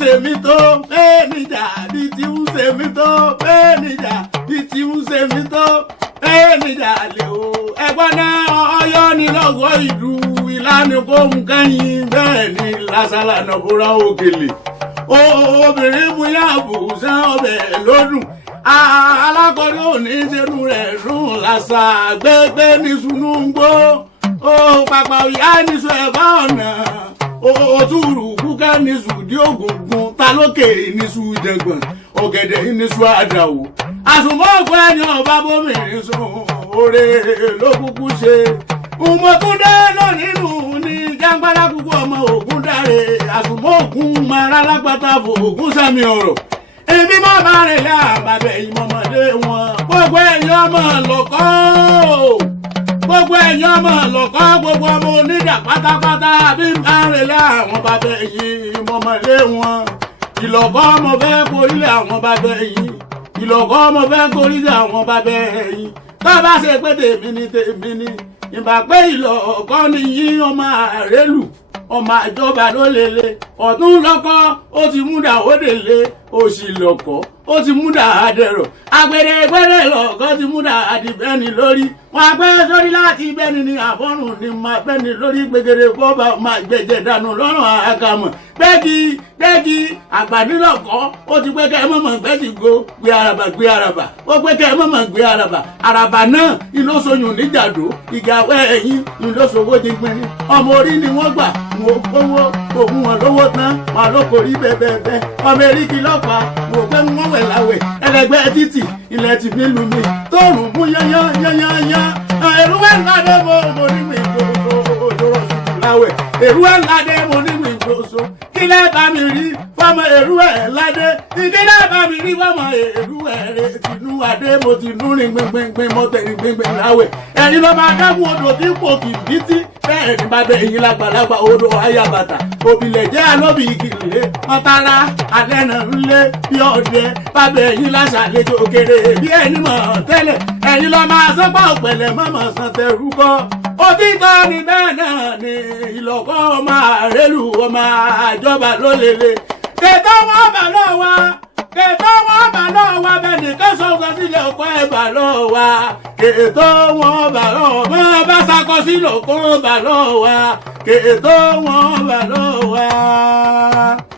ṣe mí tó bẹ́ẹ̀ níjà bí ti ń ṣe mí tó bẹ́ẹ̀ níjà bí ti ń ṣe mí tó bẹ́ẹ̀ níjà lè o. ẹ̀gbọ́n náà ọyọ́ ni lọ́gọ́ ìlú ìlànà kóhùn kẹ́yìn bẹ́ẹ̀ ni lásàlà náà bóra òkèlè. obìnrin mú yàgò sán ọbẹ̀ lódùn alákọ̀ọ́rí ò ní ṣerú rẹ̀ rún lásà gbégbé ní sunúgbó pàpà ìyá níṣu ẹ̀bá ọ̀nà òtúrù kúkẹ́ níṣu dí ògùngùn ta lókè níṣu jẹgbọ̀n ọ̀gẹ̀dẹ̀ níṣu àdàwò àsùnmọ́ ọ̀pọ̀ ẹni ọba bómìnrin sùn oore ló kúkú ṣe Mọ̀túndé lónìí nù ní jàǹgbára kúkú ọmọ ògún dáre àsùnmọ́ ògún mara lágbàtà fò ògún sẹ́mi ọ̀rọ̀ èmi má bá rìn láàbàbẹ̀ ìmọ̀mọ̀lé wọn gbogbo ẹ̀yin ọmọ lọ́kọ́ gbogbo ẹ̀yin ọmọ lọ́kọ́ gbogbo ọmọ onídà pátápátá bí má rìn láwọn bàbẹ̀ yìí ìmọ̀mọ̀lé wọn ìlọ̀kọ́ ọmọ fẹ́ kórìlẹ̀ àwọn bàbẹ̀ yìí ìlọ̀kọ́ ọmọ fẹ́ kórìlẹ̀ àwọn bàbẹ̀ yìí tó bá ṣe pé tèmi ni ìbá pé ìlọ̀kọ́ ni yín ọmọ àrélù ọmọ àjọba ló lele ọ̀tún lọ́kọ́ ó ti múdà ó délé òsì lọ́kọ́ ó ti múdà àdẹ̀rọ̀ àgbèrègbèrè lọ́kọ́ ti múdà àdìbẹ́ni lórí wọn apẹ́ sórí láti bẹ́ni ní àfọ́rùn ní máa bẹ́ni lórí gbẹgẹdẹ bọ́ọ̀bà máa gbẹ̀jẹ̀ dànù lọ́rùn àgàmọ̀ gbẹ́gi àgbàdìlọ́kọ́ ó ti pẹ́ kẹ́ mọ̀mọ́ gbẹ́dì go gbé araba ó pẹ́ kẹ́ mọ̀mọ́ gbé araba náà ìlóṣoyún níjàdó ìgàwẹ́ ẹ̀yìn ìlóṣowó jígbìnrin ọmọ orí ni wọ́n gbà mo gbówó òun wọn lówó tán wọn ló kò rí bẹ́ẹ̀bẹ́ẹ̀ ọmọ eríkì lọ́pàá mo pẹ́ wọ́n wẹ̀ láwẹ̀ ẹlẹgbẹ́ títì ilẹ̀ tì nílùú mi tóòrùn mú yányányányányá èrú ẹ̀ ńláde mo ní mi gbòòso òjòrò sùkùn láwẹ̀ èrú ẹ̀ ńláde mo ní mi gbòòso kílẹ̀ bá mi rí fọmọ èrú ẹ̀ ládé ìdílé bá mi rí fọmọ èrú ẹ̀ rẹ̀ tìǹú adé mo ti nú rin gbẹngbẹngbẹng mo tẹ̀rín gbẹngbẹng láwẹ̀ ẹ̀yin ló máa dákun odò tí kò kì í bítí bẹ́ẹ̀ ni bá bẹ ẹ̀yin lágbàlagbà odò ayabàtà òbílẹ̀ jẹ́ alóbì ìkìlẹ̀ ọ̀tara alẹ́nà ńlẹ̀ bí ọ̀dẹ bá bẹ ẹ̀yin láṣàlejò òkèrè bí ẹni mọ̀ tẹ́lẹ̀ ẹ̀yin ló máa sọ́pọ̀ ọ̀pẹ̀lẹ̀ mọ́mọ́ san tẹ̀rù kọ́ òtítọ́ ni bẹ́ẹ̀ náà ni ìlọ̀kọ́ ọmọ àrélù ọmọ àjọba ló lele kẹtọ́ wọn bà lọ́wọ́ kẹtọ́ wọn bà lọ́wọ́ bẹ́ẹ̀ nìkan sọ̀rọ̀ sílẹ̀ ọkọ̀ ẹ̀ bà lọ́wọ́ kẹtọ́ wọn bà lọ́wọ́ bẹ́ẹ̀ bá sakọ sílẹ̀ ọkọ̀ bà lọ́wọ́ kẹtọ́ wọn bà lọ́wọ́.